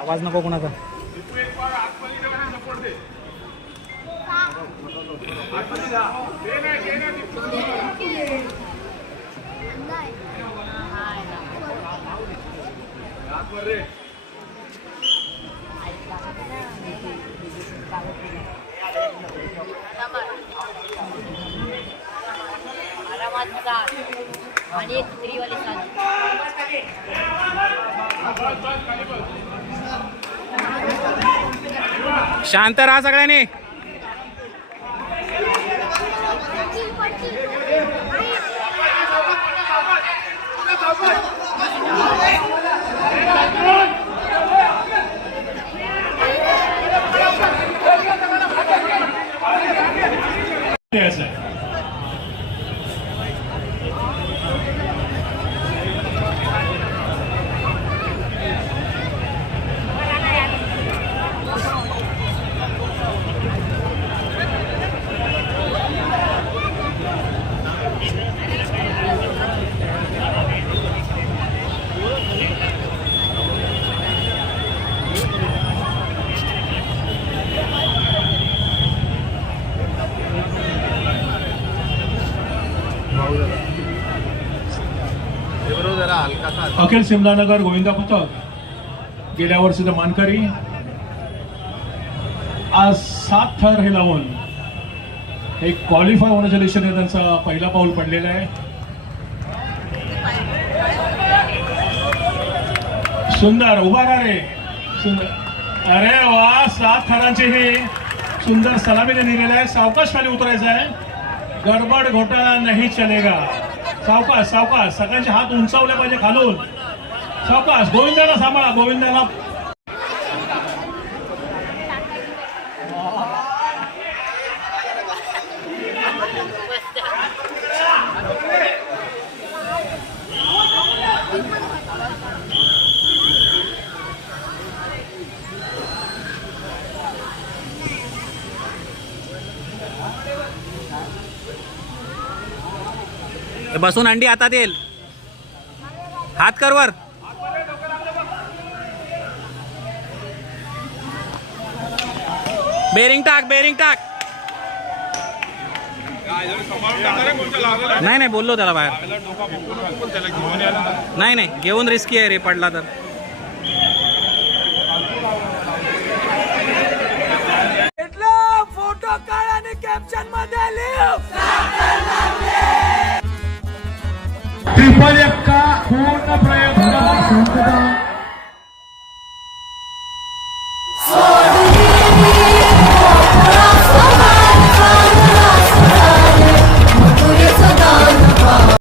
आवाज नको कोणाचा. आणि एक त्रिवाली शांत राहा सगळ्यांनी. अखिल सिमलानगर गोविंदा पथक गेल्या वर्षीचा मानकरी आज 7 थर हे लावून एक क्वालिफाय होण्याच्या दिशेने त्यांचा पहिला पाऊल पडलेला आहे. सुंदर उभा राहा रे सुंदर. अरे वा 7 थरांची ही सुंदर सलामीने दिलेला आहे. सावकाश खाली उतरायचं आहे. गडबड घोटाळा नाही चलेगा. सावकाश सावकाश सगळ्यांचे हात उंचावले पाहिजे खालून. सावकाश गोविंदाला सांभाळा. गोविंदाला बसून अंडी हातात येईल. हात कर वर. बेरिंग टाक. बेरिंग टाक. नाही नाही बोललो त्याला बाहेर. नाही नाही घेऊन रिस्की आहे रे पडला तर. फोटो काढ आणि कॅप्शन मध्ये लिह. ट्रिपल